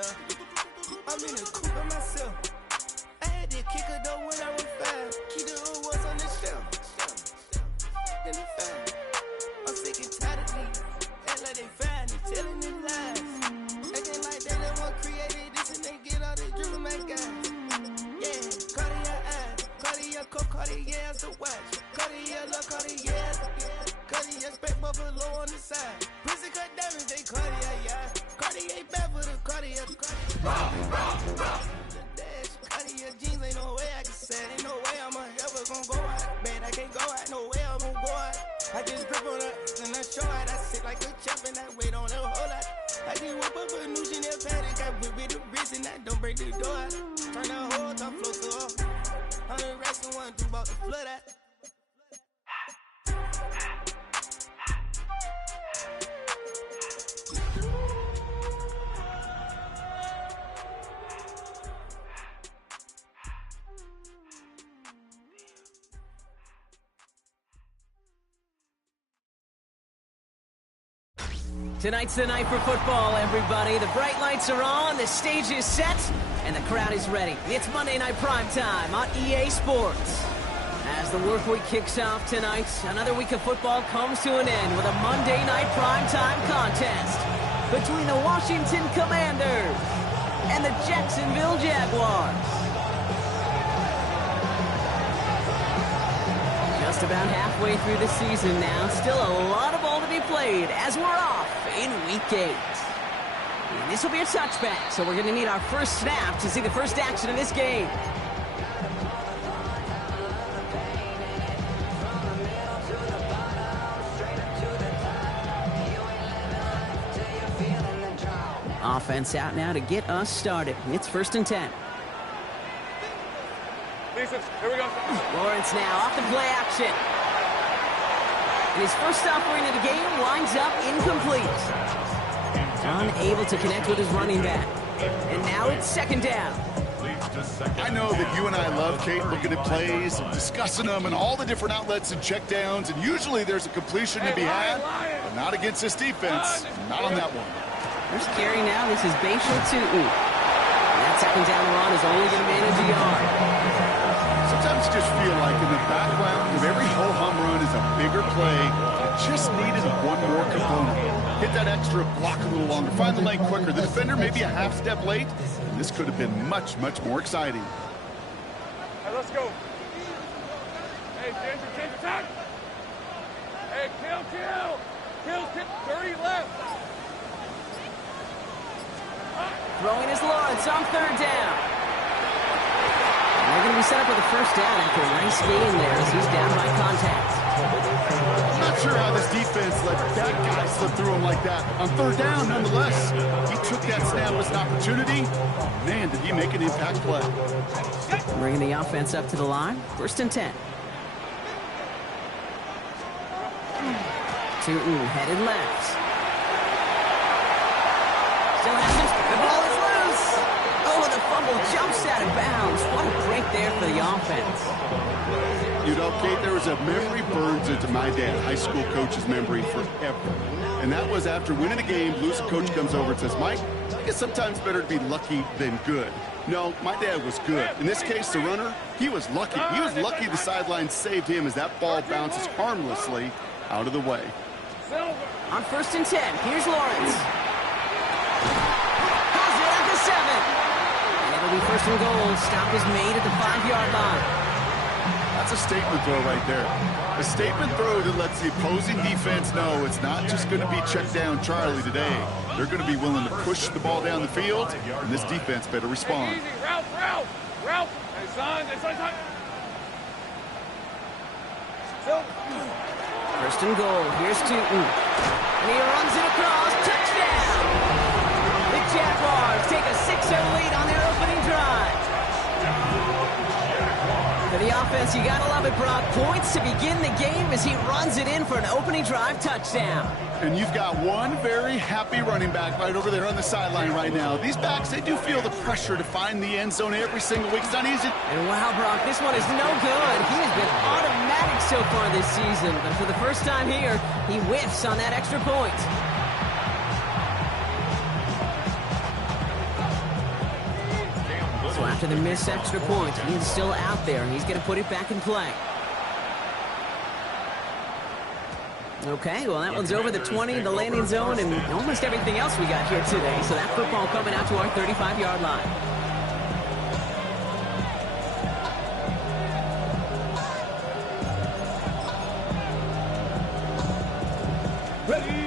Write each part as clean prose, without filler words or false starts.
I'm in the coupe by myself. I had that kicker though when I was 5. Keep the old ones on the shelf. In the file. I'm sick and tired of these. Act like they fine and telling them lies. Acting like they the one created this and they get all this driven my guys. Yeah, Cartier eyes, Cartier coat, Cartier the watch, Cartier look, Cartier, Cartier spec buffalo on the side. Prison cut diamonds, they Cartier, yeah. Cartier back for the Cartier, the dash, Cartier jeans, ain't no way I can say, ain't no way I'm ever gonna go out. Man, I can't go out, no way I'm gonna go out. I just grip on her and I show out. I sit like a champ and I wait on her whole lot. I just whip up a new Chanel paddock. I whip with the wrist and I don't break the door out. Turn the whole top floor to off. 100 racks and 1 2 about the flood out. Tonight's the night for football, everybody. The bright lights are on, the stage is set, and the crowd is ready. It's Monday Night Primetime on EA Sports. As the work week kicks off tonight, another week of football comes to an end with a Monday Night Primetime contest between the Washington Commanders and the Jacksonville Jaguars. Just about halfway through the season now. Still a lot of ball to be played as we're off in Week 8. And this will be a touchback, so we're going to need our first snap to see the first action of this game. Offense out now to get us started. It's 1st and 10. Here we go. Lawrence now off the play action. And his first offering of the game winds up incomplete. Unable to connect with his running back. And now it's 2nd down. I know that you and I love, Kate, looking at plays and discussing them and all the different outlets and checkdowns, and usually there's a completion to be had, but not against this defense. Not on that one. First carry now. This is Bashal Tootin. That 2nd down run is only going to manage a yard. Sometimes you just feel like in the background of every ho-hum run is a bigger play. It just needed one more component. Hit that extra block a little longer. Find the lane quicker. The defender maybe a half step late. And this could have been much, much more exciting. Hey, let's go. Hey, change attack. Hey, kill. 30 left. Throwing is Lawrence on 3rd down. They're going to be set up with a first down after a nice gain there as he's down by contact. I'm not sure how this defense let that guy slip through him like that. On 3rd down, nonetheless, he took that snap as an opportunity. Man, did he make an impact play. Bringing the offense up to the line. 1st and 10. Tootin headed left. Still has some. The ball is loose. Oh, the fumble jumps out of bounds. What a break there for the offense. You know, Kate, there was a memory burns into my dad, high school coach's memory forever. And that was after winning a game, losing coach comes over and says, Mike, I think it's sometimes better to be lucky than good. No, my dad was good. In this case, the runner, he was lucky. He was lucky the sideline saved him as that ball bounces harmlessly out of the way. On 1st and 10, here's Lawrence. Has it at the 7. And it'll be 1st and goal. Stop is made at the 5-yard line. That's a statement throw right there. A statement throw that lets the opposing defense know it's not just going to be check down Charlie today. They're going to be willing to push the ball down the field, and this defense better respond. Hey, easy. Ralph. Hey, son. 1st and goal. Here's Tootin. And he runs it across. Touchdown! The Jaguars take a 6-0 lead on their opening drive. For the offense, you gotta love it, Brock. Points to begin the game as he runs it in for an opening drive touchdown. And you've got one very happy running back right over there on the sideline right now. These backs, they do feel the pressure to find the end zone every single week. It's not easy. And wow, Brock, this one is no good. He has been automatic so far this season, but for the first time here, he whiffs on that extra point. after the missed extra point. He's still out there. He's going to put it back in play. Okay, well, that one's over the 20, the landing zone, and almost everything else we got here today. So that football coming out to our 35-yard line.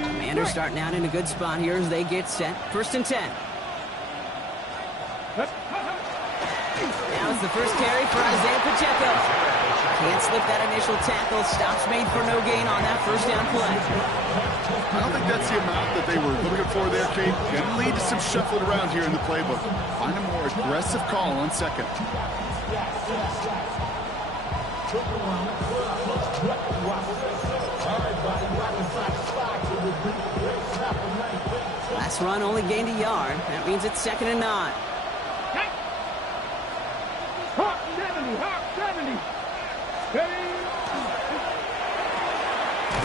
Commanders starting out in a good spot here as they get set. 1st and 10. Now it's the first carry for Isaiah Pacheco. Can't slip that initial tackle. Stops made for no gain on that first down play. I don't think that's the amount that they were looking for there, Kate. Can lead to some shuffling around here in the playbook. Find a more aggressive call on second. Last run only gained a yard. That means it's 2nd and 9.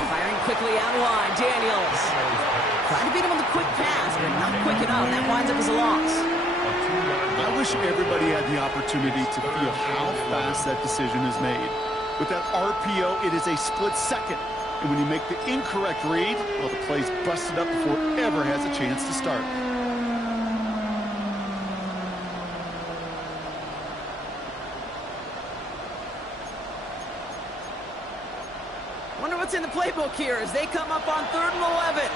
Firing quickly out wide. Daniels. Trying to beat him on the quick pass, but not quick enough. That winds up as a loss. I wish everybody had the opportunity to feel how fast that decision is made. With that RPO, it is a split second. And when you make the incorrect read, well, the play's busted up before it ever has a chance to start. Wonder what's in the playbook here as they come up on 3rd and 11.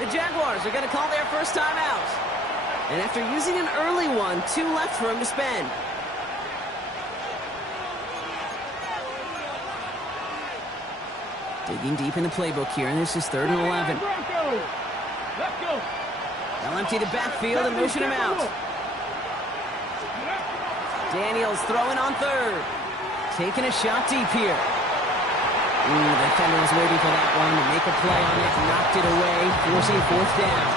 The Jaguars are going to call their first time out. And after using an early one, 2 left for him to spend. Digging deep in the playbook here, and this is 3rd and 11. They'll empty the backfield and motion him out. Daniels throwing on 3rd. Taking a shot deep here. The defender was waiting for that one to make a play on it, knocked it away, forcing 4th down.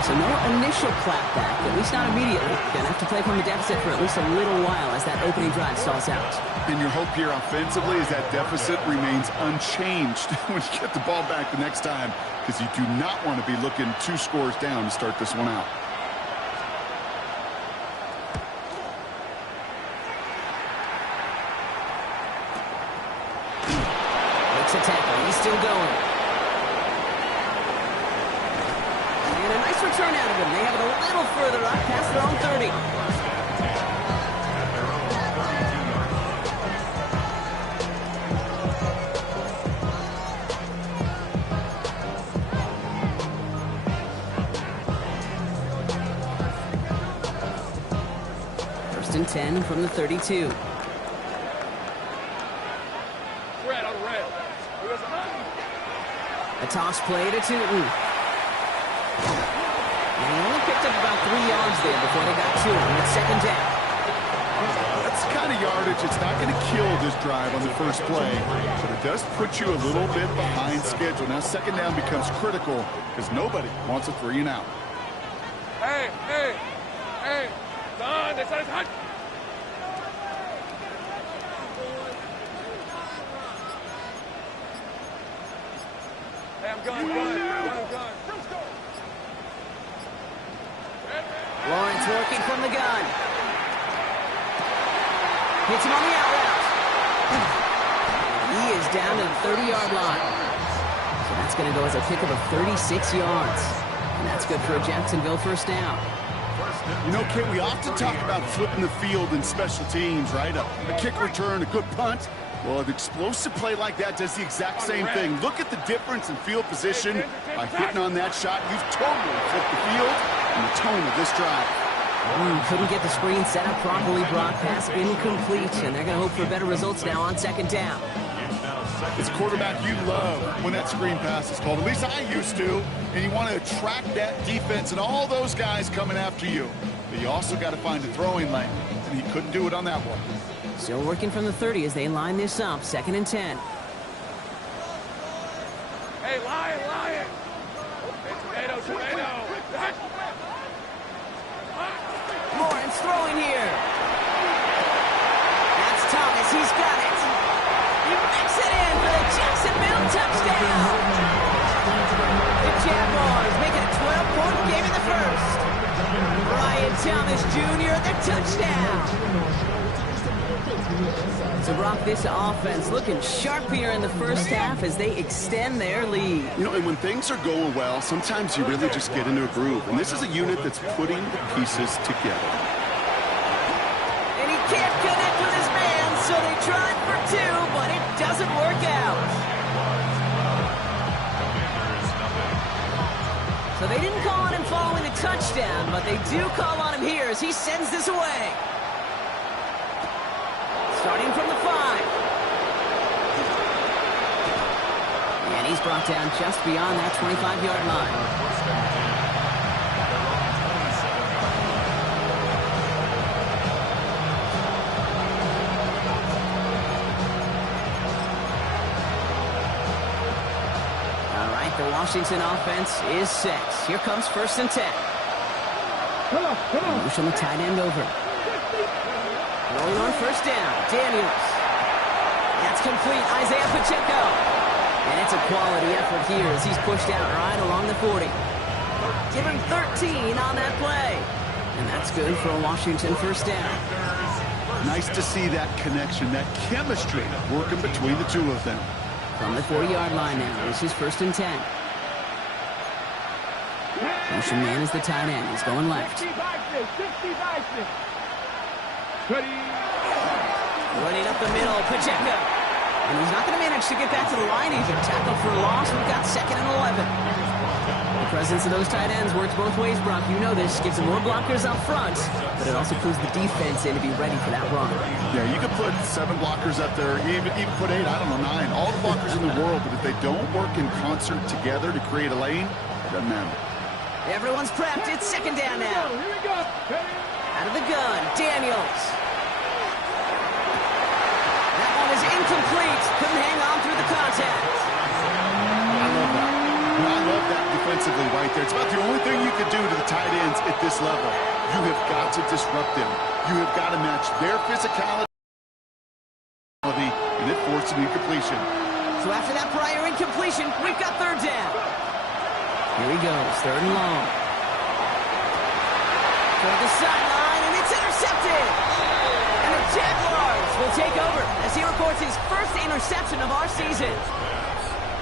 So no initial clapback, at least not immediately. Gonna have to play from the deficit for at least a little while as that opening drive stalls out. And your hope here offensively is that deficit remains unchanged when you get the ball back the next time, because you do not want to be looking 2 scores down to start this one out. Makes a tackle. He's still going. And a nice return out of him. They have it a little further up past their own 30. First and 10 from the 32. Red on red. A toss play to Tootin. And he only picked up about 3 yards there before they got to him. It's 2nd down. That's the kind of yardage. It's not going to kill this drive on the first play, but it does put you a little bit behind schedule. Now 2nd down becomes critical because nobody wants a 3 and out. Hey, hey, hey. Son, they said it's hot. Hey, I'm going. Lawrence working from the gun. Hits him on the out route. He is down to the 30-yard line. So that's going to go as a pickup of 36 yards. And that's good for a Jacksonville first down. You know, Kate, we often talk about flipping the field in special teams, right? A kick return, a good punt. Well, an explosive play like that does the exact same thing. Look at the difference in field position. By hitting on that shot, you've totally flipped the field and the tone of this drive. Couldn't get the screen set up properly. Broad pass incomplete, and they're going to hope for better results now on 2nd down. As a quarterback, you love when that screen pass is called. At least I used to. And you want to attract that defense and all those guys coming after you. But you also got to find a throwing lane, and he couldn't do it on that one. Still working from the 30 as they line this up. 2nd and 10. Hey, Lion. Hey, tomato. Lawrence throwing here. That's Thomas. He's got it. He makes it in for the Jacksonville touchdown. The Jaguars make it a 12-point game in the first. Brian Thomas Jr., the touchdown. So, Brock, this offense looking sharp here in the first half as they extend their lead. You know, and when things are going well, sometimes you really just get into a groove. And this is a unit that's putting the pieces together. And he can't connect with his man, so they tried for two, but it doesn't work out. So they didn't call on him following the touchdown, but they do call on him here as he sends this away. Starting from the 5. And he's brought down just beyond that 25-yard line. All right, the Washington offense is set. Here comes 1st and 10. Motion the tight end over. Rolling on 1st down, Daniels. That's complete, Isaiah Pacheco. And it's a quality effort here as he's pushed out right along the 40. Give him 13 on that play. And that's good for a Washington 1st down. Nice to see that connection, that chemistry working between the two of them. From the 40-yard line now, this is 1st and 10. Motion man is the tight end. He's going left. Running up the middle, Pacheco. And he's not going to manage to get back to the line either. Tackle for loss. We've got 2nd and 11. The presence of those tight ends works both ways, Brock. You know this. Gives them more blockers up front, but it also clues the defense in to be ready for that run. Yeah, you could put 7 blockers up there, even put 8, I don't know, 9. All the blockers in the world, but if they don't work in concert together to create a lane, it doesn't matter. Everyone's prepped. It's 2nd down now. Here we go. Out of the gun, Daniels. That one is incomplete. Couldn't hang on through the contact. I love that. I love that defensively right there. It's about the only thing you can do to the tight ends at this level. You have got to disrupt them. You have got to match their physicality, and it forced an incompletion. So after that prior incompletion, we've got 3rd down. Here he goes, 3rd and long. Toward the sideline, and it's intercepted. And the Jaguars will take over as he records his first interception of our season.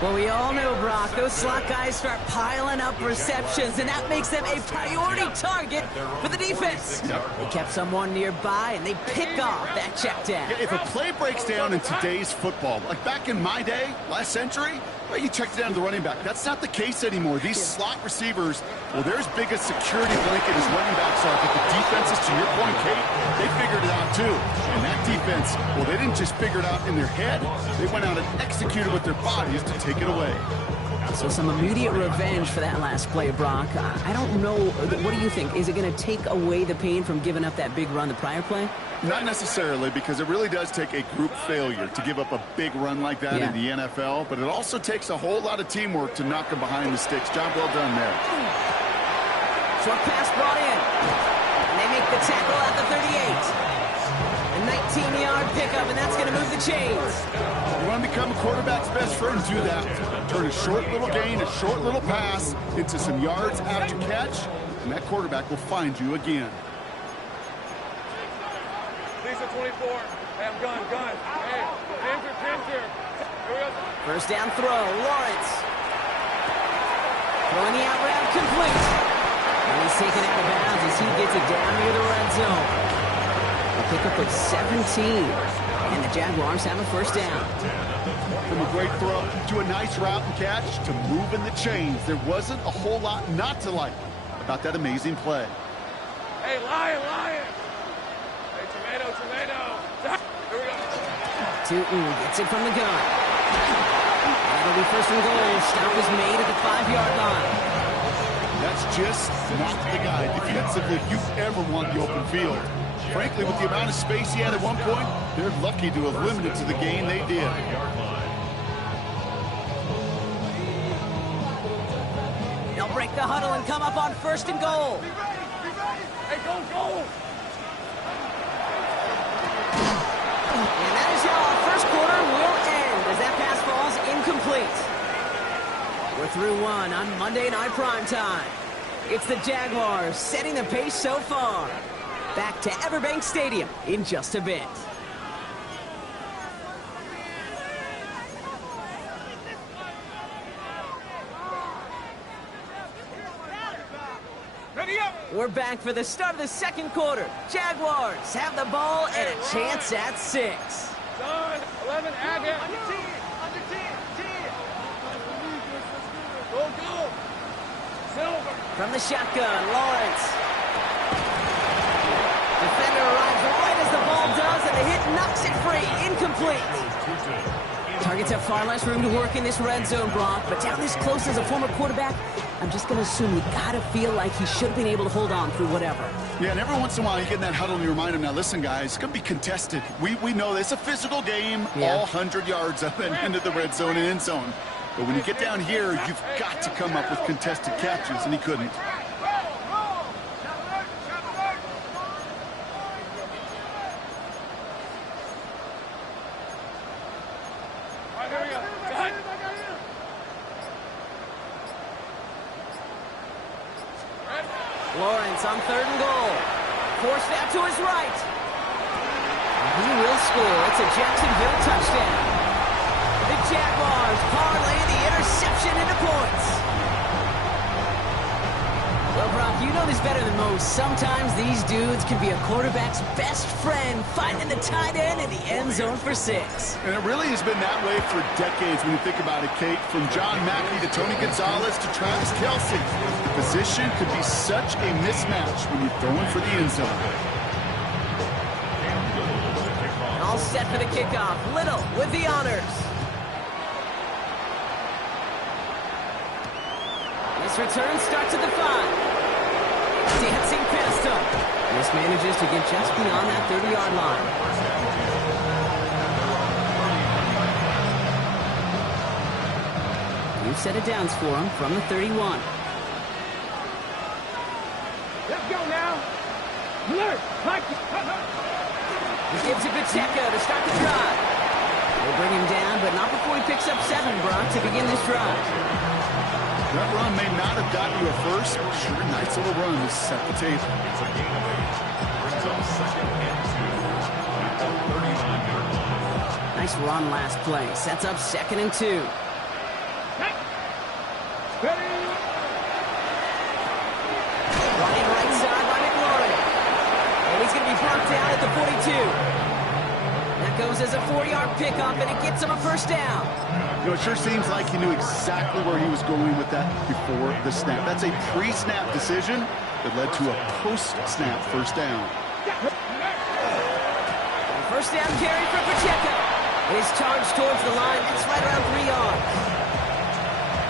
Well, we all know, Brock, those slot guys start piling up receptions, and that makes them a priority target for the defense. They kept someone nearby, and they pick off that check down. Yeah, if a play breaks down in today's football, like back in my day, last century, well, you checked it down to the running back. That's not the case anymore. These slot receivers, well, they're as big a security blanket as running backs are, but the defenses, to your point, Kate, they figured it out too. And that defense, well, they didn't just figure it out in their head. They went out and executed with their bodies to take it away. So some immediate revenge for that last play, Brock. I don't know. What do you think? Is it going to take away the pain from giving up that big run the prior play? Not necessarily, because it really does take a group failure to give up a big run like that in the NFL, but it also takes a whole lot of teamwork to knock them behind the sticks. Job well done there. Short pass brought in. And they make the tackle at the 38. A 19-yard pickup, and that's going to move the chains. You want to become a quarterback's best friend, do that. Turn a short little gain, a short little pass into some yards after catch, and that quarterback will find you again. Lisa 24. Hey, I'm gun. Hey, Pinter. Here we go. First down throw, Lawrence. Throwing the out route complete. And he's taken out of bounds as he gets it down near the red zone. A pickup of 17. And the Jaguars have a 1st down. From a great throw to a nice route and catch to moving the chains, there wasn't a whole lot not to like about that amazing play. Hey, Lion. Hey, tomato. Here we go. Tootin gets it from the gun. That'll be 1st and goal. Stop is made at the 5-yard line. That's just not the guy defensively you ever want the open field. Frankly, with the amount of space he had at one point, they're lucky to have limited to the game they did. They'll break the huddle and come up on 1st and goal. Hey, go. And that is how our first quarter will end as that pass falls incomplete. We're through one on Monday Night Primetime. It's the Jaguars setting the pace so far. Back to Everbank Stadium in just a bit. We're back for the start of the second quarter. Jaguars have the ball and a chance at 6. Son, 11, Agate. Go. Silver. From the shotgun, Lawrence. Defender arrives right as the ball does, and the hit knocks it free. Incomplete. Targets have far less room to work in this red zone, Brock, but down this close as a former quarterback, I'm just going to assume you got to feel like he should have been able to hold on through whatever. Yeah, and every once in a while you get in that huddle and you remind him, now listen, guys, it's going to be contested. We know this. It's a physical game, all 100 yards up and into the red zone and end zone. But when you get down here, you've got to come up with contested catches, and he couldn't. Lawrence on 3rd and goal. Forced out to his right. He will score. It's a Jacksonville touchdown. The Jaguars parlay the interception into points. Well, Brock, you know this better than most. Sometimes these dudes can be a quarterback's best friend, finding the tight end in the end zone for 6. And it really has been that way for decades when you think about it, Kate. From John Mackey to Tony Gonzalez to Travis Kelce. The position could be such a mismatch when you're throwing for the end zone. All set for the kickoff. Little with the honors. This return starts at the 5. Dancing past him. This manages to get just beyond that 30-yard line. New set of downs for him from the 31. Let's go now. Alert. He gives it Pacheco to start the drive. They'll bring him down, but not before he picks up 7, Brock, to begin this drive. That run may not have gotten you a first, but sure, nice little run to set the table. It's a gain of 8. Brings up 2nd and 2 at the 39-yard line. Nice run last play. Sets up 2nd and 2. Running right side by McLaurin. And he's going to be brought down at the 42. That goes as a 4-yard pickup, and it gets him a first down. You know, it sure seems like he knew exactly where he was going with that before the snap. That's a pre-snap decision that led to a post-snap first down. First down carry for Pacheco. His charge towards the line. It's right around 3 yards.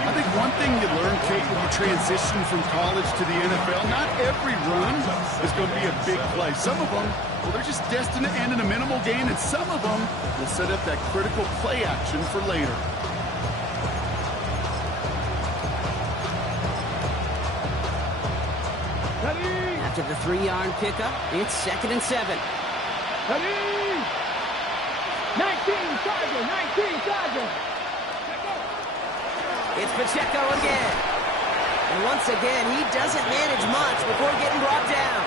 I think one thing you learn, Kate, when you transition from college to the NFL, not every run is going to be a big play. Some of them, well, they're just destined to end in a minimal gain, and some of them will set up that critical play action for later. After the 3-yard pickup, it's 2nd and 7. 19, Sergeant. It's Pacheco again. And once again, he doesn't manage much before getting brought down.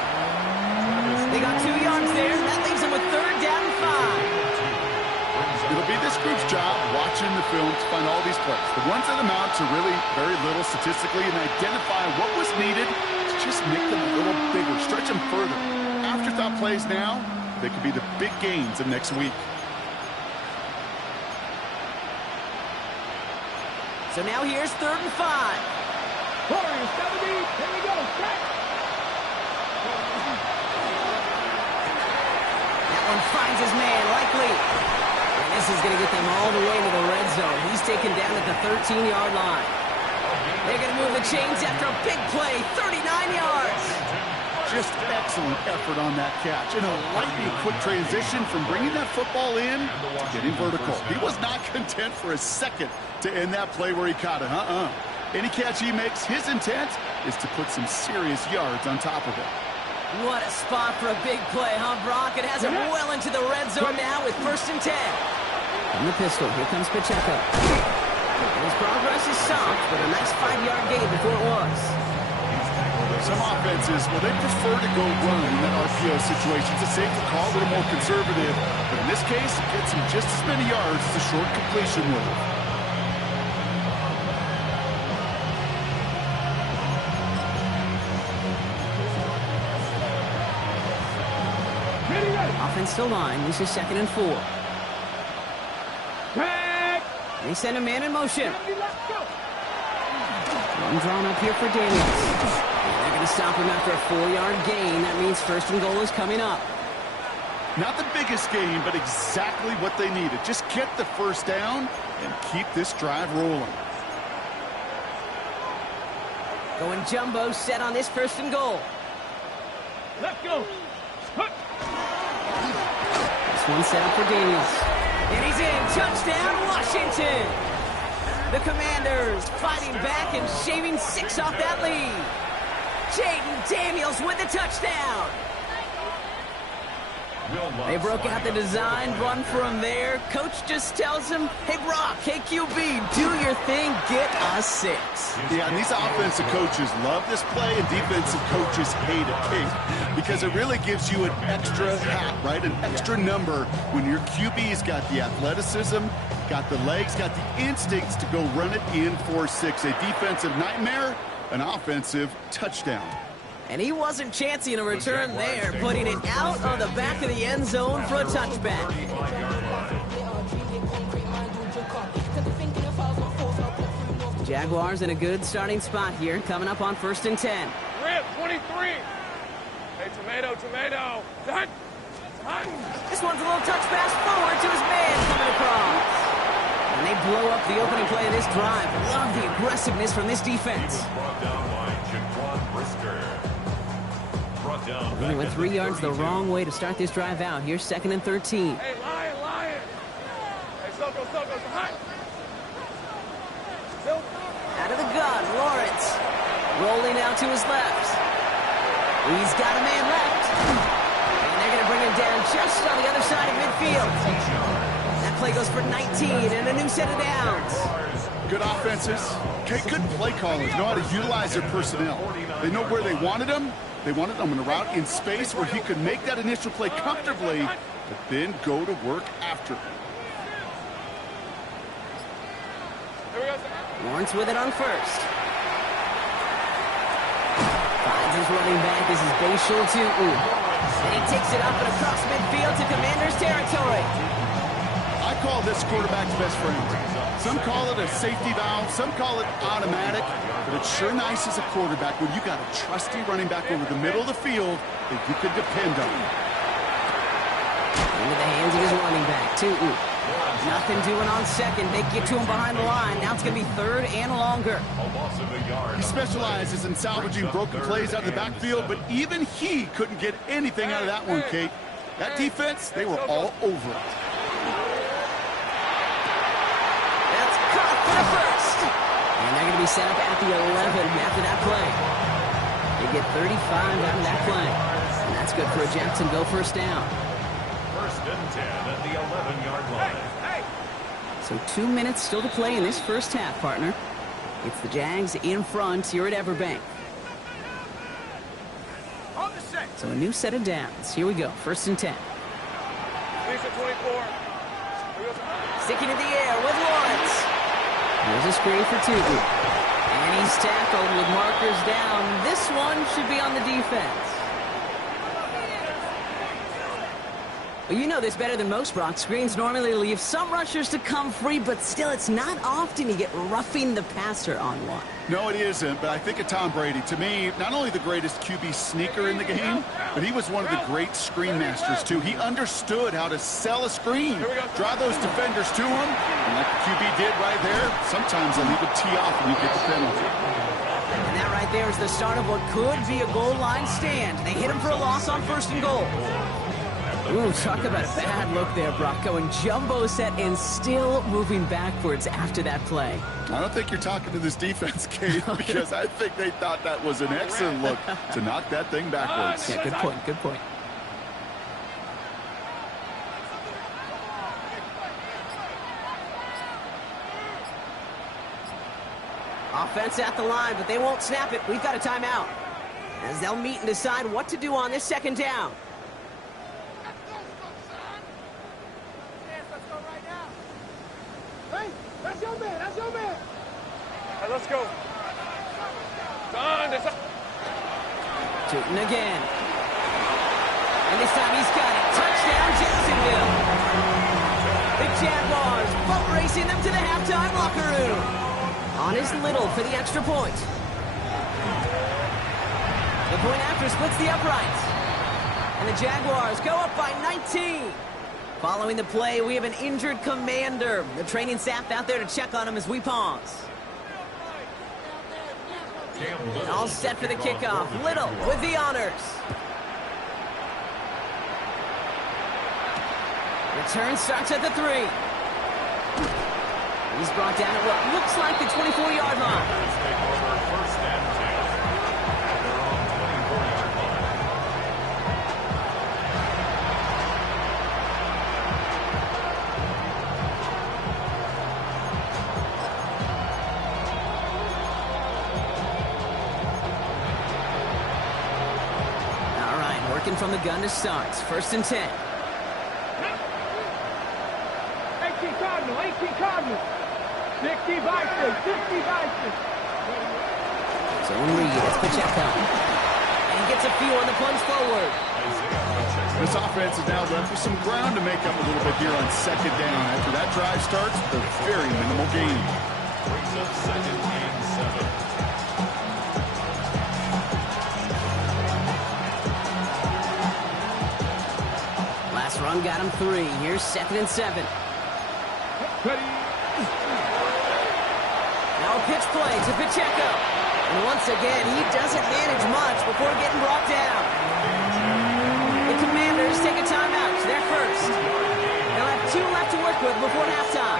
They got 2 yards there, and that leaves them with 3rd down and 5. It'll be this group's job watching the film to find all these plays. The ones that amount to really very little statistically and identify what was needed to just make them a little bigger, stretch them further. Afterthought plays now, they could be the big gains of next week. So now here's 3rd and 5. 40, 70, here we go, strike. That one finds his man, likely. And this is going to get them all the way to the red zone. He's taken down at the 13-yard line. They're going to move the chains after a big play, 39 yards. Just excellent effort on that catch. And a lightning quick transition from bringing that football in to getting vertical. He was not content for a second to end that play where he caught it. Any catch he makes, his intent is to put some serious yards on top of it. What a spot for a big play, huh, Brock? It has him well into the red zone now with 1st and 10. From the pistol, here comes Pacheco. And his progress is stopped, but a nice 5-yard gain before it was. Some offenses, well, they prefer to go run in that RPO situation. It's a safer call, a little more conservative. But in this case, it gets him just as many yards as a short completion would have. Offensive line. This is 2nd and 4. They send a man in motion. One drawn up here for Daniels. They're going to stop him after a 4-yard gain. That means 1st and goal is coming up. Not the biggest gain, but exactly what they needed. Just get the first down and keep this drive rolling. Going jumbo set on this 1st and goal. Let's go. This one set up for Daniels. And he's in. Touchdown, Washington. The Commanders fighting back and shaving 6 off that lead. Jaden Daniels with the touchdown. They broke out the design run for him there. Coach just tells him, hey, Brock, hey, QB, do your thing, get us 6. Yeah, and these offensive coaches love this play, and defensive coaches hate it, because it really gives you an extra hat, right? An extra number when your QB's got the athleticism, got the legs, got the instincts to go run it in for 6. A defensive nightmare, an offensive touchdown. And he wasn't chancing a return there, putting it out of the back of the end zone for a touchback. Jaguars in a good starting spot here, coming up on 1st and 10. Rip, 23. Hey, tomato. Done. This one's a little touch pass forward to his man coming across. And they blow up the opening play of this drive. Love the aggressiveness from this defense. They went 3 yards the wrong way to start this drive out. Here's 2nd and 13. Hey, Lion. Hey, Soko, hot. Out of the gun, Lawrence. Rolling out to his left. He's got a man left. And they're going to bring him down just on the other side of midfield. That play goes for 19 and a new set of downs. Good offenses. Okay, good play callers know how to utilize their personnel. They know where they wanted them. They wanted him in a route in space where he could make that initial play comfortably, but then go to work after. Lawrence with it on 1st. Finds his running back. This is Bashal Tutu. And he takes it up and across midfield to Commanders territory. I call this quarterback's best friend. Some call it a safety valve, some call it automatic, but it's sure nice as a quarterback when you got a trusty running back over the middle of the field that you can depend on. Into the hands of his running back, Tutu. Nothing doing on 2nd. They get to him behind the line. Now it's going to be 3rd and longer. He specializes in salvaging broken plays out of the backfield, but even he couldn't get anything out of that one, Kate. That defense, they were all over it. That's caught for the 1st. And they're going to be set up at the 11 after that play. They get 35 out of that play. And that's good for a Jacksonville 1st down. 1st and 10 at the 11-yard line. So 2 minutes still to play in this 1st half, partner. It's the Jags in front here at Everbank. So a new set of downs. Here we go. 1st and 10. Lisa 24. Sticking in the air with Lawrence. Here's a screen for Tutu. And he's tackled with markers down. This one should be on the defense. Well, you know this better than most, Brock. Screens normally leave some rushers to come free, but still, it's not often you get roughing the passer on one. No, it isn't, but I think of Tom Brady. To me, not only the greatest QB sneaker in the game, but he was one of the great screen masters, too. He understood how to sell a screen, draw those defenders to him, and like the QB did right there, sometimes they'll even tee off and you get the penalty. And that right there is the start of what could be a goal line stand. They hit him for a loss on 1st and goal. Ooh, talk about a bad look there, Brock. Going jumbo set and still moving backwards after that play. I don't think you're talking to this defense, Kate, because I think they thought that was an excellent look to knock that thing backwards. Yeah, good point, good point. Offense at the line, but they won't snap it. We've got a timeout. as they'll meet and decide what to do on this second down. Hey, that's your man. Hey, let's go. Done. Tootin again. And this time he's got it. Touchdown, Jacksonville. The Jaguars boat racing them to the halftime locker room. On is Little for the extra point. The point after splits the uprights. And the Jaguars go up by 19. Following the play, we have an injured commander. The training staff out there to check on him as we pause. All set for the kickoff. Little with the honors. Return starts at the 3. He's brought down at what looks like the 24-yard line. First and 10. They're on 24-yard line. All right, working from the gun to start. First and 10. 18 Cardinal. 60 Vikings. Zone read, it's Pacheco. And he gets a few on the plunge forward. This offense is now left with some ground to make up a little bit here on second down. After that drive starts, a very minimal gain. Brings up second and 7. Last run got him 3. Here's second and 7. Now a pitch play to Pacheco. And once again, he doesn't manage much before getting brought down. The Commanders take a timeout. They're first. They'll have 2 left to work with before halftime.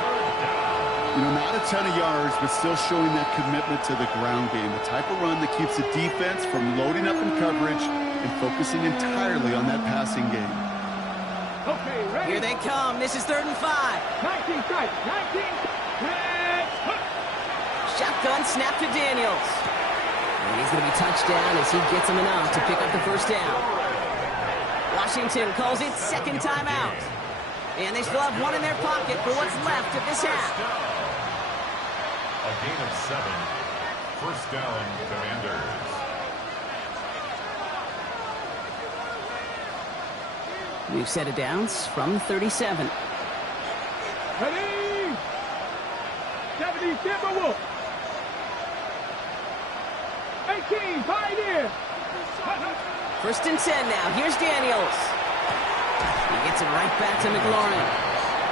You know, not a ton of yards, but still showing that commitment to the ground game. The type of run that keeps the defense from loading up in coverage and focusing entirely on that passing game. Okay, ready. Here they come. This is 3rd and 5. 19 strikes. 19. Shotgun snap to Daniels. And he's going to be touched down as he gets him enough to pick up the first down. Washington calls it second timeout. And they still have 1 in their pocket for what's left of this half. A gain of 7. First down, Commanders. We've set it downs from 37. Ready. 70 Timberwolves. 18 Pioneer. First and 10 now. Here's Daniels. He gets it right back to McLaurin.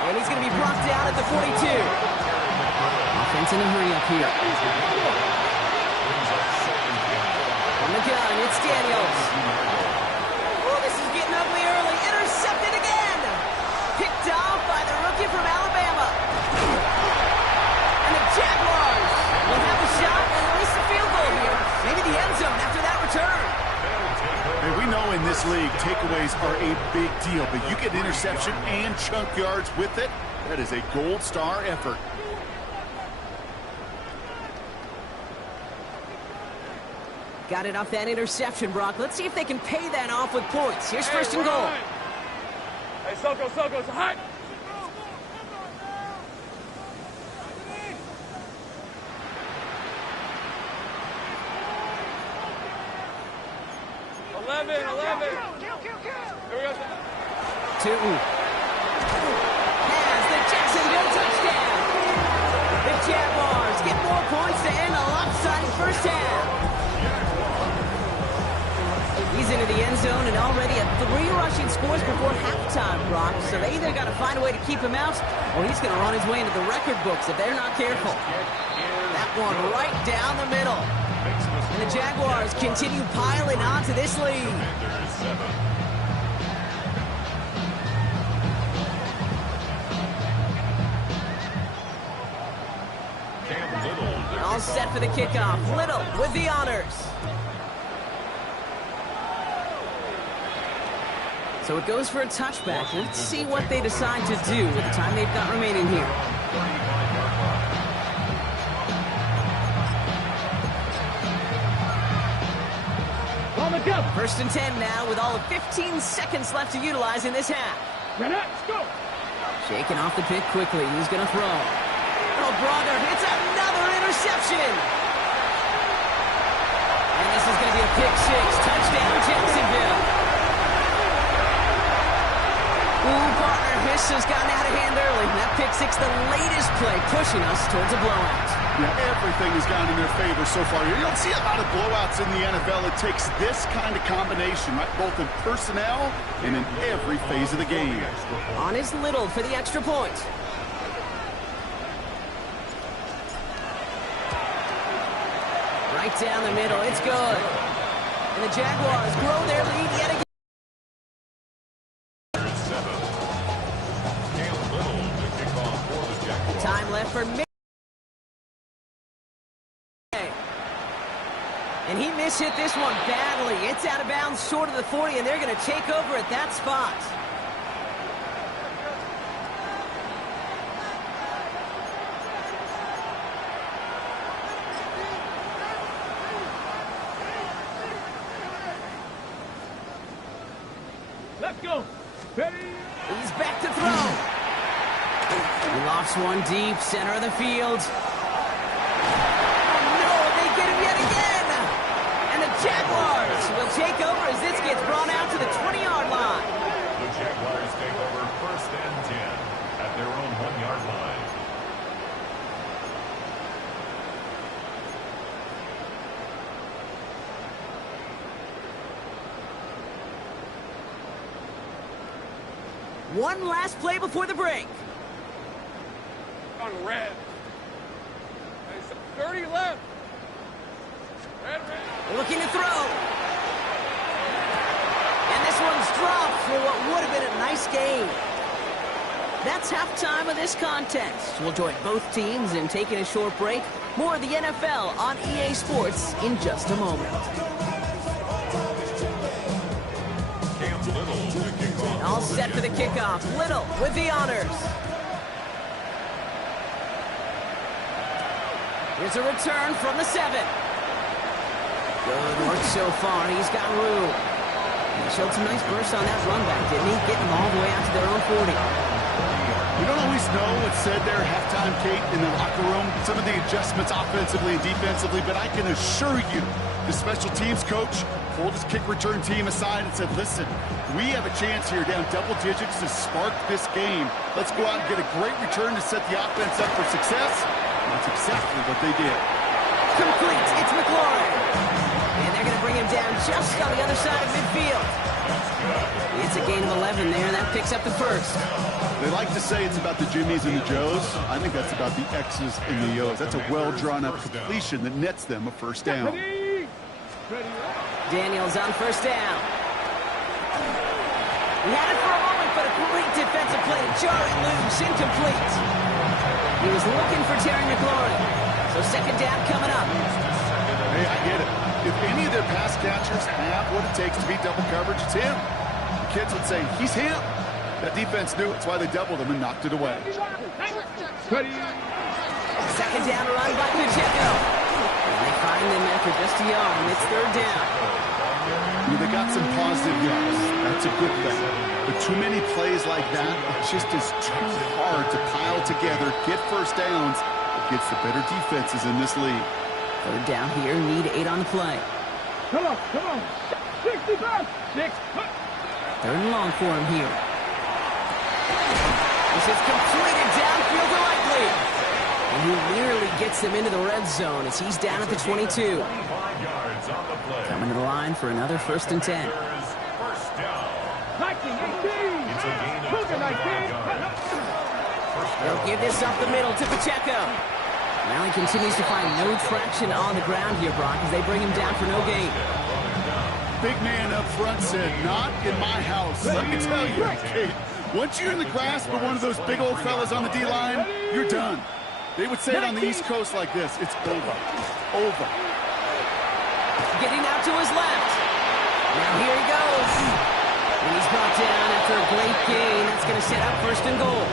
And he's going to be brought down at the 42. Offense in a hurry up here. On the gun, it's Daniels. Oh, this is getting ugly early. Intercepted again. Picked off by the rookie from Alabama. And the Jaguars will have a shot at least a field goal here. Maybe the end zone after that return. Hey, we know in this league, takeaways are a big deal, but you get interception and chunk yards with it, that is a gold star effort. Got it off that interception, Brock. Let's see if they can pay that off with points. Here's first and goal. Hey, Soko, it's hot. 11. Here we go. Tootin has the Jacksonville touchdown. The Jaguars get more points to end a lopsided first half. He's into the end zone and already at 3 rushing scores before halftime, Brock. So they either got to find a way to keep him out, or he's going to run his way into the record books if they're not careful. That one right down the middle. And the Jaguars continue piling on to this lead. All set for the kickoff. Little with the honors. So it goes for a touchback. Let's see what they decide to do with the time they've got remaining here. First and 10 now with all of 15 seconds left to utilize in this half. Let's go. Shaking off the pick quickly. He's going to throw. Oh, brother, it's another interception. And this is going to be a pick six. Touchdown, Jacksonville. Ooh, partner, this has gotten out of hand early. That pick six, the latest play, pushing us towards a blowout. Yeah, everything has gone in their favor so far. You don't see a lot of blowouts in the NFL. It takes this kind of combination, right? Both in personnel and in every phase of the game. On is Little for the extra point. Right down the middle, it's good. And the Jaguars grow their lead yet again. Time left for May. And he mishit this one badly. It's out of bounds short of the 40, and they're going to take over at that spot. Let's go. Ready? He's back to throw. He lofts one deep, center of the field. Oh, no, they get him yet again. And the Jaguars will take over as this gets brought out to the 20-yard line. The Jaguars take over first and 10 at their own 1-yard line. One last play before the break. On red. 30 left. Red. Looking to throw. And this one's dropped for what would have been a nice game. That's halftime of this contest. We'll join both teams in taking a short break. More of the NFL on EA Sports in just a moment. All set for the kickoff. Little with the honors. Here's a return from the 7. Good work so far. He's got room. He showed some nice bursts on that run back, didn't he? Getting them all the way out to their own 40. We don't always know what's said there at halftime, Kate, in the locker room. Some of the adjustments offensively and defensively, but I can assure you the special teams coach pulled his kick return team aside and said, listen, we have a chance here down double digits to spark this game. Let's go out and get a great return to set the offense up for success. And that's exactly what they did. Complete. It's McLaurin. And they're going to bring him down just on the other side of midfield. It's a gain of 11 there. That picks up the first. They like to say it's about the Jimmies and the Joes. I think that's about the X's and the O's. That's a well-drawn-up completion that nets them a first down. Daniels on first down. He had it for a moment, but a great defensive play to jar it loose. Incomplete. He was looking for Terry McLaurin. So second down coming up. Hey, I get it. If any of their pass catchers have what it takes to beat double coverage, it's him. The kids would say, he's him. That defense knew it. That's why they doubled him and knocked it away. Second down run by Pacheco. And they find him after just a yard, and it's third down. They got some positive yards. That's a good thing. But too many plays like that, it just is too hard to pile together, get first downs against the better defenses in this league. Third down here, need 8 on the play. Come on. 65. 6. Third and long for him here. This is completed downfield to Likely. And he nearly gets them into the red zone as he's down at the 22. Coming to the line for another first and 10. First down. 19, 18. It's a gain of 25 yards. They'll give this up the middle to Pacheco. Now he continues to find no traction on the ground here, Brock, as they bring him down for no gain. Big man up front said, not in my house. Let me tell you, Kate, once you're in the grasp of one of those big old fellas on the D-line, you're done. They would say it on the East Coast like this, it's over. Over. Getting out to his left. Now here he goes. And he's brought down after a great gain. That's going to set up first and goal.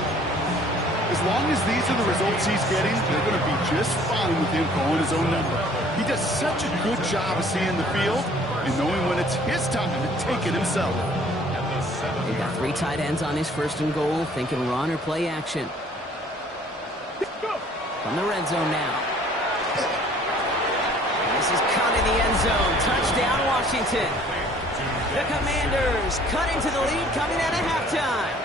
As long as these are the results he's getting, they're going to be just fine with him calling his own number. He does such a good job of seeing the field. and knowing when it's his time to take it himself. They've got 3 tight ends on his first and goal, thinking run or play action. From the red zone now. And this is caught in the end zone. Touchdown, Washington. The Commanders cut into the lead coming out of halftime.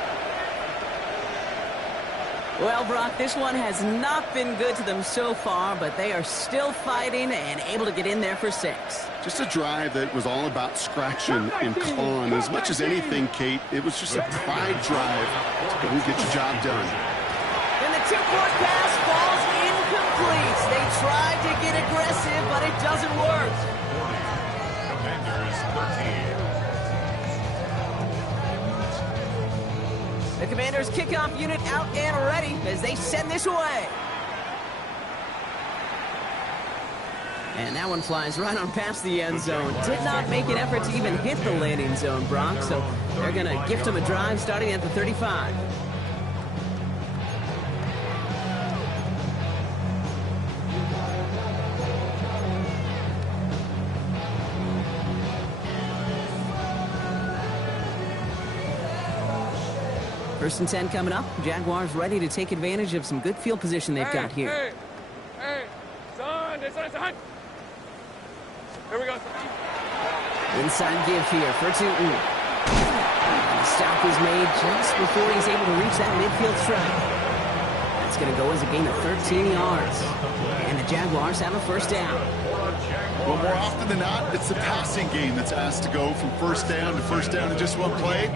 Well, Brock, this one has not been good to them so far, but they are still fighting and able to get in there for 6. Just a drive that was all about scratching and clawing. As much as anything, Kate, it was just a pride drive to go and get your job done. And the 2-point pass falls incomplete. They tried to get aggressive, but it doesn't work. Commanders 13. The Commanders' kickoff unit out and ready as they send this away. And that one flies right on past the end zone. Did not make an effort to even hit the landing zone, Brock, so they're going to gift him a drive starting at the 35. First and 10 coming up. Jaguars ready to take advantage of some good field position they've got here. Hey, son. Here we go. Inside give here for Tootin. And the stop is made just before he's able to reach that midfield strike. That's going to go as a gain of 13 yards. And the Jaguars have a first down. Well, more often than not, it's the passing game that's asked to go from first down in just one play.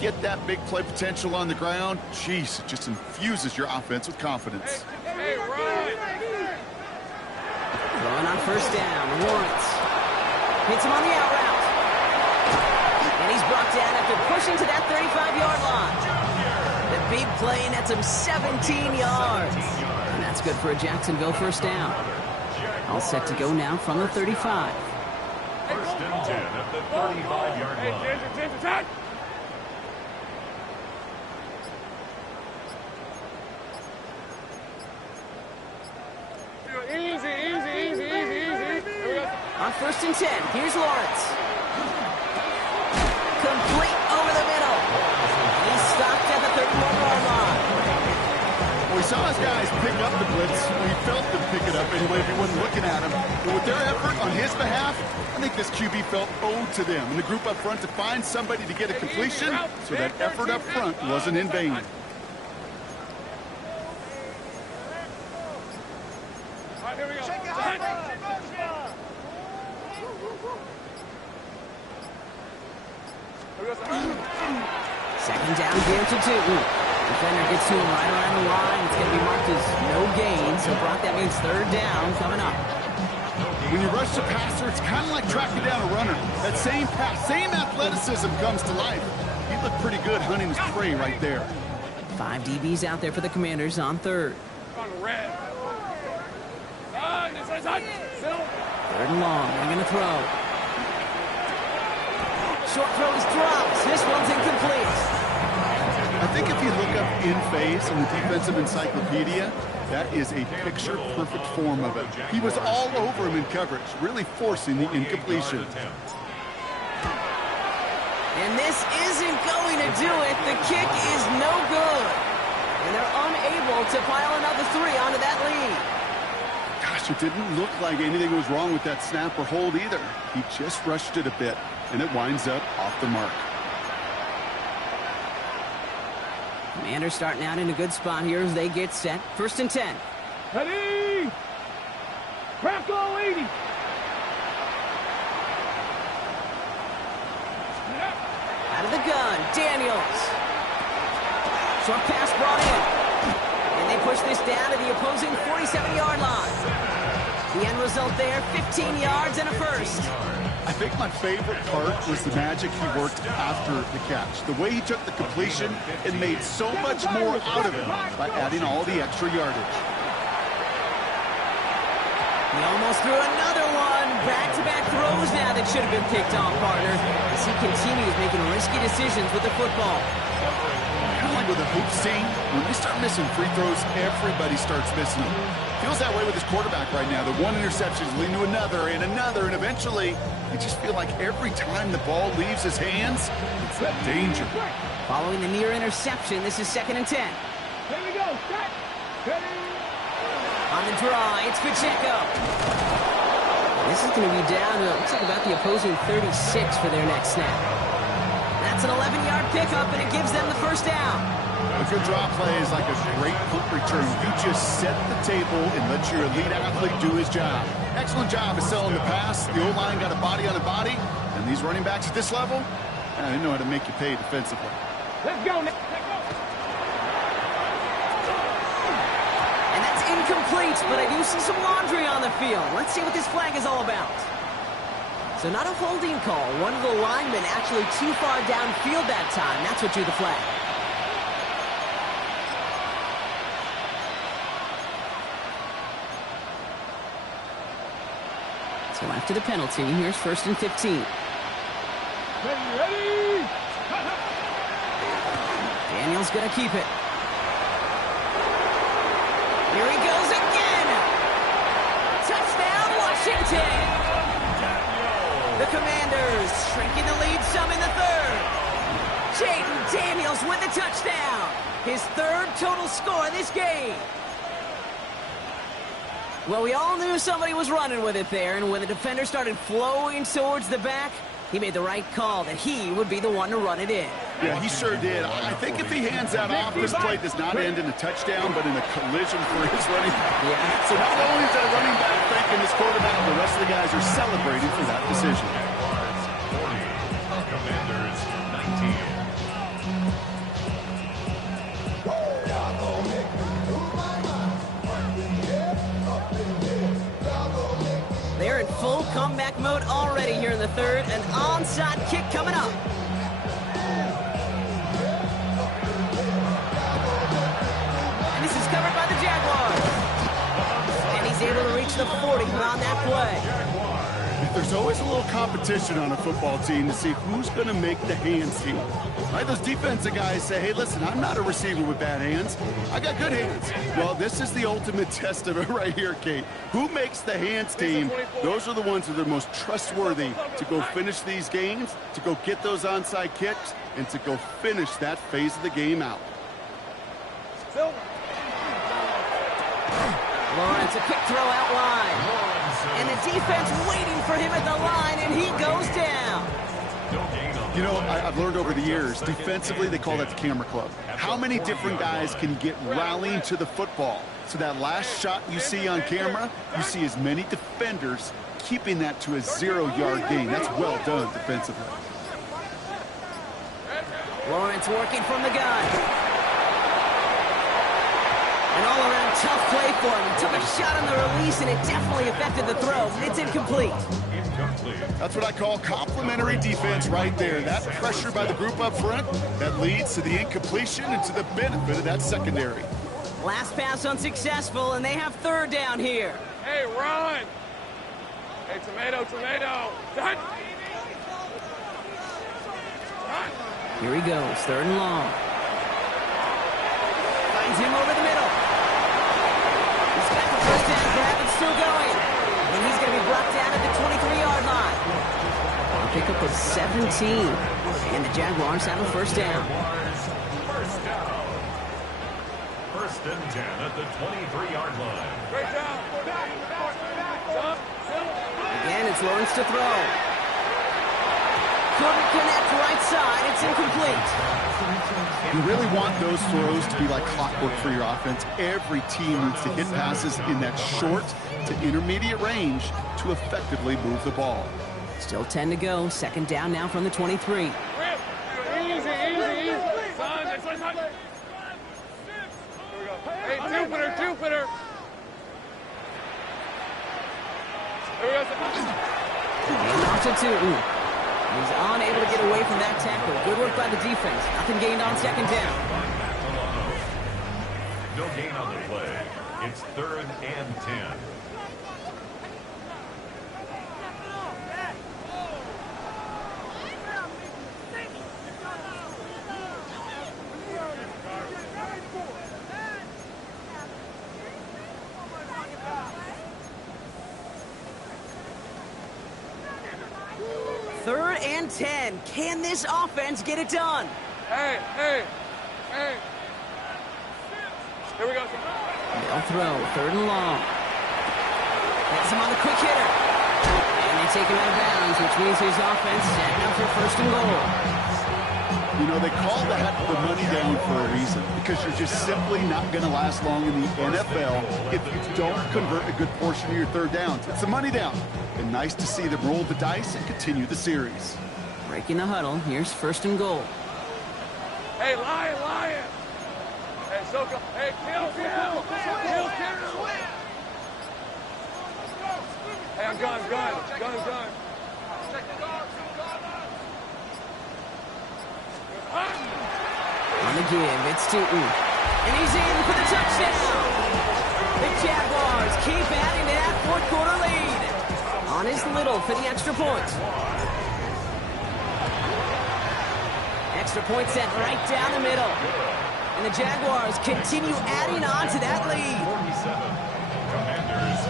Get that big play potential on the ground. Jeez, it just infuses your offense with confidence. Hey, run. Throwing on first down, Lawrence. Hits him on the out route. And he's brought down after pushing to that 35-yard line. The big play nets him 17 yards. And that's good for a Jacksonville first down. All set to go now from the 35. First and 10 at the 35-yard line. Hey, Ginger, attack. On first and 10, here's Lawrence. Complete over the middle. He's stopped at the 31-yard line. Well, we saw his guys pick up the blitz. We felt them pick it up anyway if he wasn't looking at him. But with their effort on his behalf, I think this QB felt owed to them and the group up front to find somebody to get a completion so that effort up front wasn't in vain. All right, here we go. Second down here to Tootin. Defender gets to him right around the line. It's going to be marked as no gain. So, Brock, that means third down coming up. When you rush the passer, it's kind of like tracking down a runner. That same pass, same athleticism comes to life. He looked pretty good hunting his prey right there. 5 DBs out there for the Commanders on third. On red. Third and long. They're going to throw. Short throw is dropped. This one's incomplete. I think if you look up in phase in the defensive encyclopedia, that is a picture-perfect form of it. He was all over him in coverage, really forcing the incompletion. And this isn't going to do it. The kick is no good. And they're unable to pile another 3 onto that lead. Gosh, it didn't look like anything was wrong with that snap or hold either. He just rushed it a bit, and it winds up off the mark. Commanders starting out in a good spot here as they get set. First and 10. Ready! Crack all 80! Out of the gun, Daniels. Short pass brought in. And they push this down to the opposing 47-yard line. The end result there, 15 yards and a first. I think my favorite part was the magic he worked after the catch. The way he took the completion and made so much more out of it by adding all the extra yardage. He almost threw another one. Back-to-back throws now that should have been picked off, partner. As he continues making risky decisions with the football. Kind of like with a hoops team, when they start missing free throws, everybody starts missing them. Feels that way with his quarterback right now. The one interception is leading to another, and eventually, I just feel like every time the ball leaves his hands, it's a danger. Following the near interception, this is 2nd and 10. Here we go. Set. Ready. On the draw, it's Pacheco. This is going to be down to, looks like about the opposing 36 for their next snap. That's an 11-yard pickup, and it gives them the first down. A good draw play is like a great punt return. You just set the table and let your elite athlete do his job. Excellent job of selling the pass. The O-line got a body on a body, and these running backs at this level, they know how to make you pay defensively. Let's go, Nick. And that's incomplete, but I do see some laundry on the field. Let's see what this flag is all about. So not a holding call. One of the linemen actually too far downfield that time. That's what drew the flag. So after the penalty, here's 1st and 15. Ready. Daniel's going to keep it. Here he goes again. Touchdown, Washington. The Commanders shrinking the lead some in the 3rd. Jaden Daniels with the touchdown. His 3rd total score in this game. Well, we all knew somebody was running with it there, and when the defender started flowing towards the back, he made the right call that he would be the one to run it in. Yeah, he sure did. I think if he hands that off, this play does not end in a touchdown, but in a collision for his running back. Yeah. So not only is that running back thanking his quarterback, the rest of the guys are celebrating for that decision. Commanders 19. They're in full comeback mode already here in the 3rd. An onside kick coming up. And this is covered by the Jaguars. And he's able to reach the 40 on that play. There's always a little competition on a football team to see who's going to make the hands team. Right? Those defensive guys say, hey, listen, I'm not a receiver with bad hands. I got good hands. Well, this is the ultimate test of it right here, Kate. Who makes the hands team? Those are the ones that are the most trustworthy to go finish these games, to go get those onside kicks, and to go finish that phase of the game out. Lawrence, a quick throw out wide. And the defense waiting for him at the line, and he goes down. You know, I've learned over the years, defensively, they call that the camera club. How many different guys can get rallying to the football? So that last shot you see on camera, you see as many defenders keeping that to a 0-yard gain. That's well done defensively. Lawrence working from the gun. An all-around tough play for him. He took a shot on the release, and it definitely affected the throw. It's incomplete. That's what I call complimentary defense right there. That pressure by the group up front, that leads to the incompletion and to the benefit of that secondary. Last pass unsuccessful, and they have 3rd down here. Hey, run. Hey, tomato. Done. Here he goes, 3rd and long. Finds him over the middle. He's got the 1st down grab. It's still going. And he's going to be brought down at the 23-yard line. A pickup of 17. And the Jaguars have a 1st down. First down. 1st and 10 at the 23-yard line. Great job. Again, it's Lawrence to throw. Couldn't connect right side. It's incomplete. You really want those throws to be like clockwork for your offense. Every team needs to hit passes in that short to intermediate range to effectively move the ball. Still 10 to go. 2nd down now from the 23. Easy. Son, that's what I'm... Here we go. Hey, Jupiter. Here we go. And off to Tootin. He's unable to get away from that tackle. Good work by the defense. Nothing gained on 2nd down. No gain on the play. It's 3rd and 10. 10. Can this offense get it done? Hey. Here we go. They'll throw, 3rd and long. Hits him on the quick hitter. And they take him out of bounds, which means his offense setting up for 1st and goal. You know, they call that the money down for a reason, because you're just simply not going to last long in the NFL if you don't convert a good portion of your 3rd downs. It's the money down. And nice to see them roll the dice and continue the series. Breaking the huddle. Here's 1st and goal. Hey, Lion. Hey, Soko. Hey, kill. Hey, I'm gun. On the give, it's Tootin. And he's in for the touchdown. The Jaguars keep adding to that 4th quarter lead. On his Little for the extra point. Extra point set right down the middle. And the Jaguars continue adding on to that lead. 47, Commanders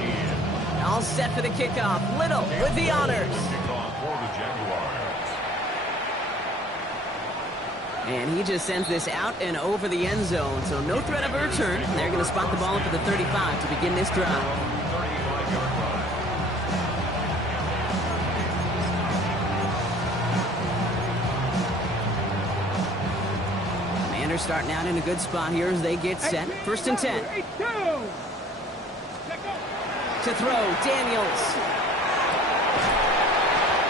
19. All set for the kickoff. Little with the honors. Kickoff for the Jaguars. And he just sends this out and over the end zone, so no threat of a return. They're going to spot the ball up at the 35 to begin this drive. 35-yard line. Commanders starting out in a good spot here as they get set. 1st and 10. To throw, Daniels.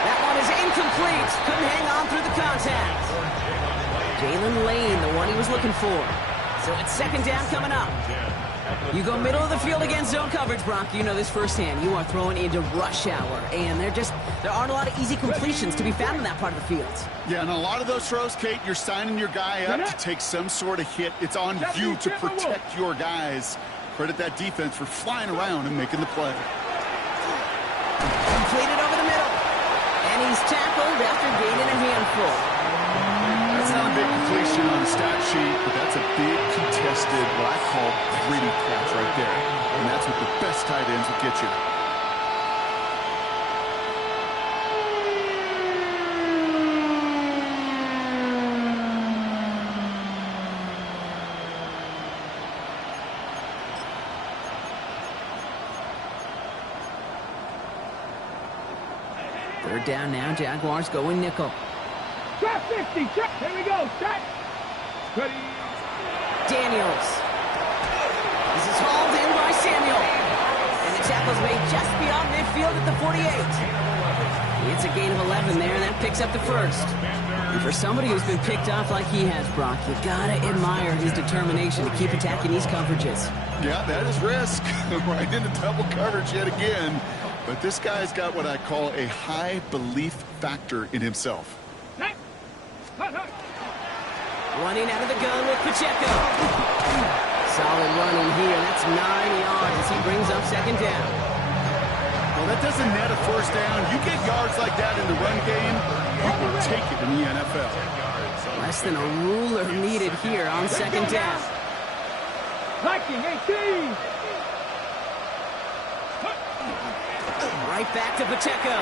That one is incomplete. Couldn't hang on through the contact. Jalen Lane, the one he was looking for. So it's 2nd down coming up. You go middle of the field against zone coverage, Brock. You know this firsthand. You are throwing into rush hour, and there aren't a lot of easy completions to be found in that part of the field. Yeah, and a lot of those throws, Kate, you're signing your guy up to take some sort of hit. It's on you to protect your guys. Credit that defense for flying around and making the play. Completed over the middle. And he's tackled after gaining a handful. That's not a big completion on the stat sheet, but that's a big contested, what I call gritty catch right there. And that's what the best tight ends will get you. Third down now, Jaguars going nickel. Trap 50, check, here we go, set. Ready. Daniels. This is hauled in by Samuel. And the tackle's made just beyond midfield at the 48. It's a gain of 11 there, and that picks up the 1st. And for somebody who's been picked off like he has, Brock, you gotta admire his determination to keep attacking these coverages. Yeah, that is risk. Right into double coverage yet again. But this guy's got what I call a high belief factor in himself. Running out of the gun with Pacheco. Solid running here. That's 9 yards as he brings up 2nd down. Well, that doesn't net a 1st down. You get yards like that in the run game, you will take it in the NFL. Less than a ruler needed here on 2nd down. Viking 18. Right back to Pacheco.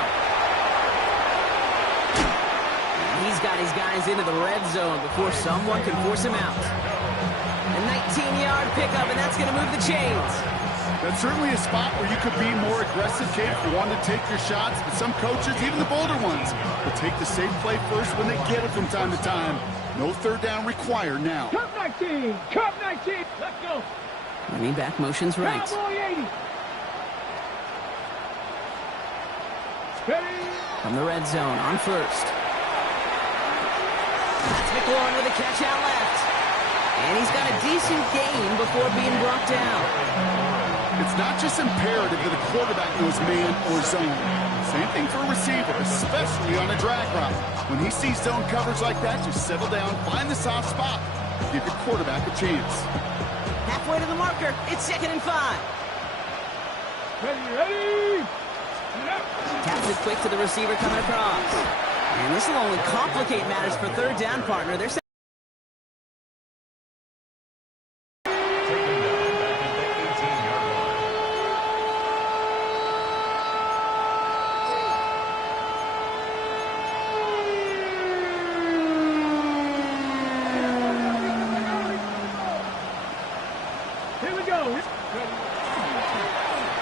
He's got his guys into the red zone before someone can force him out. A 19-yard pickup, and that's going to move the chains. That's certainly a spot where you could be more aggressive, Kate, if you want to take your shots. But some coaches, even the bolder ones, will take the safe play first when they get it from time to time. No 3rd down required now. Cup 19, Cup 19, let's go. Running back motions right. Cowboy 80. Ready. From the red zone on 1st. That's McLaurin with a catch out left. And he's got a decent gain before being brought down. It's not just imperative that a quarterback knows man or zone. Same thing for a receiver, especially on a drag route. When he sees zone coverage like that, just settle down, find the soft spot, give your quarterback a chance. Halfway to the marker, it's 2nd and 5. Ready. Taps it quick to the receiver coming across. And this will only complicate matters for 3rd down, partner. They're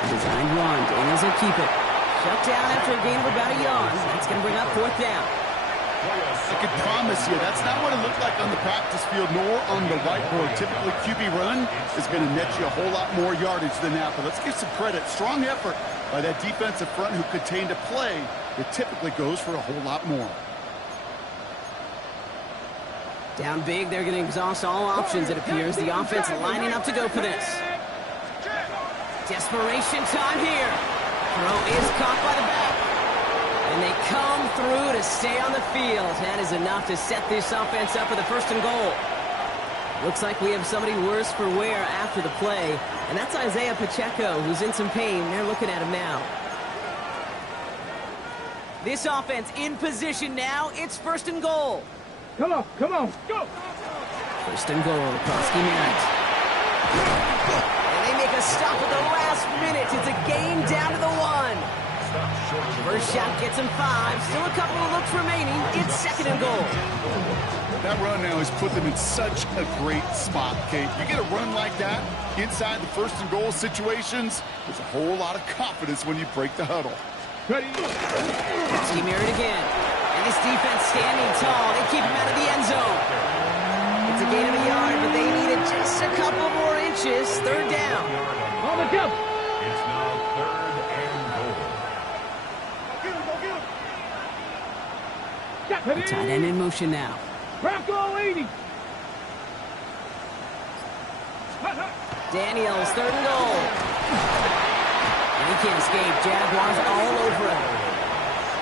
Designed run. Daniels will keep it. Shut down after a gain of about a yard. That's going to bring up 4th down. I can promise you, that's not what it looked like on the practice field, nor on the whiteboard. Typically, QB run is going to net you a whole lot more yardage than that. But let's give some credit. Strong effort by that defensive front who contained a play that typically goes for a whole lot more. Down big, they're going to exhaust all options, it appears. The offense lining up to go for this. Desperation time here. Throw is caught by the back. And they come through to stay on the field. That is enough to set this offense up for the 1st and goal. Looks like we have somebody worse for wear after the play. And that's Isaiah Pacheco, who's in some pain. They're looking at him now. This offense in position now. It's 1st and goal. Come on, go! 1st and goal across the net. And they make a stop at the last minute. It's a gain down to the 1. First shot gets him 5. Still a couple of looks remaining. It's 2nd and goal. That run now has put them in such a great spot, Kate. You get a run like that inside the 1st and goal situations, there's a whole lot of confidence when you break the huddle. Ready? Scheme it again. And this defense standing tall. They keep him out of the end zone. It's a gain of a yard, but they needed just a couple more inches. 3rd down. On the jump. It's now 3rd and goal. Tight end in motion now. Bronco 80. Daniels, 3rd and goal. And he can't escape. Jaguars all over him.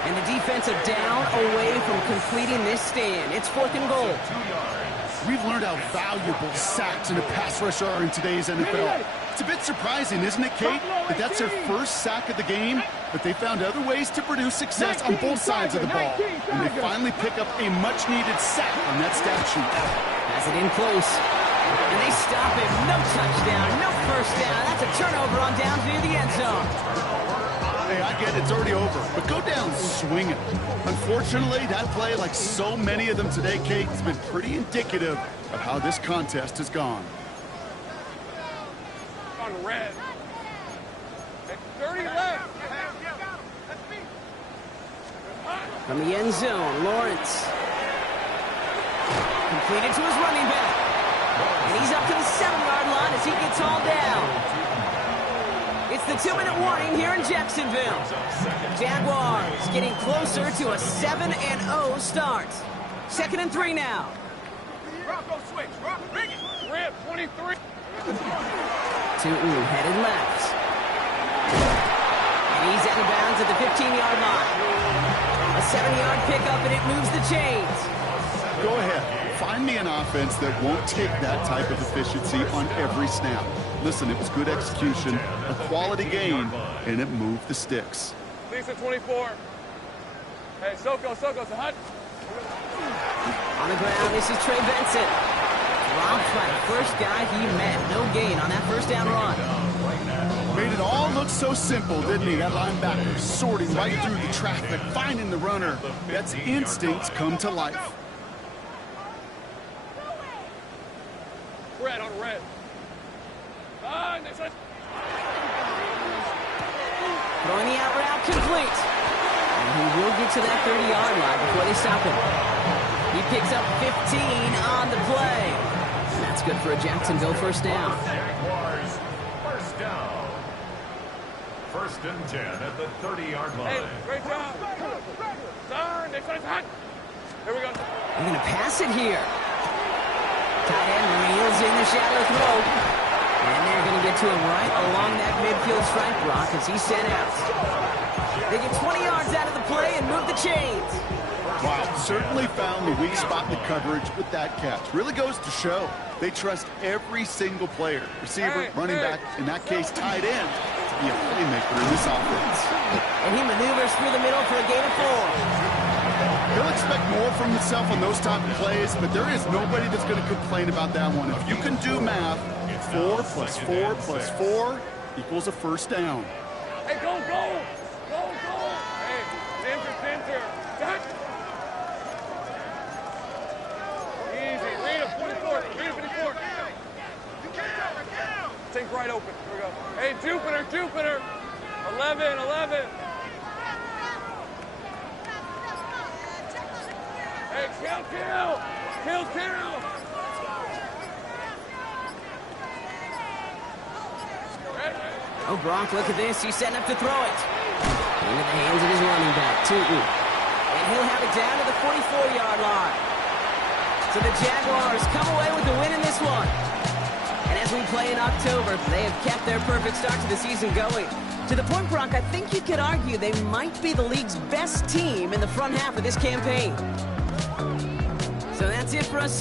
And the defensive down away from completing this stand. It's 4th and goal. We've learned how valuable sacks in a pass rush are in today's NFL. It's a bit surprising, isn't it, Kate, that that's their first sack of the game, but they found other ways to produce success on both sides of the ball. And they finally pick up a much-needed sack on that stat sheet. Has it in close. And they stop him. No touchdown, no 1st down. That's a turnover on down near the end zone. Hey, I get it, it's already over, but go down swinging. Unfortunately, that play, like so many of them today, Kate, has been pretty indicative of how this contest has gone. On red. 30 left. From the end zone, Lawrence. Completed to his running back. And he's up to the 7-yard line as he gets hauled down. It's the 2-minute warning here in Jacksonville. Jaguars getting closer to a 7-0 start. 2nd and 3 now. Rocco switch. Rocco, bring it. Rip, 23. Tootin headed left. And he's out of bounds at the 15-yard line. A 7-yard pickup, and it moves the chains. Go ahead. Find me an offense that won't take that type of efficiency on every snap. Listen, it was good execution, a quality game, and it moved the sticks. Lisa 24. Hey, Soko, it's a hut. On the ground, this is Trey Benson. Dropped by the first guy he met. No gain on that 1st down run. Made it all look so simple, didn't he? That linebacker sorting right through the traffic, finding the runner. That's instincts come to life. Red on red. Next one. Throwing the out route complete. And he will get to that 30-yard line before they stop him. He picks up 15 on the play. And that's good for a Jacksonville 1st down. Jaguars, 1st down. 1st and 10 at the 30-yard line. Hey, great job. Next one is hot. Here we go. They're going to pass it here. Tight end reels in the shallow throw. And they're going to get to him right along that midfield stripe block as he's sent out. They get 20 yards out of the play and move the chains. Wow, certainly found the weak spot in the coverage with that catch. Really goes to show they trust every single player, receiver, running back, in that case tight end, to be a playmaker in this offense. And he maneuvers through the middle for a gain of 4. He'll expect more from himself on those type of plays, but there is nobody that's going to complain about that one. If you can do math, 4 plus 4 plus 4 equals a 1st down. Hey, go! Hey, center. Easy. Read a 44. Take right. wide open. Here we go. Hey, Jupiter, Jupiter. 11, 11. Hey, kill, kill. Kill, kill. Oh, Gronk, look at this. He's setting up to throw it. Into the hands of his running back, Tootin. And he'll have it down to the 44-yard line. So the Jaguars come away with the win in this one. And as we play in October, they have kept their perfect start to the season going. To the point, Gronk, I think you could argue they might be the league's best team in the front half of this campaign. So that's it for us here.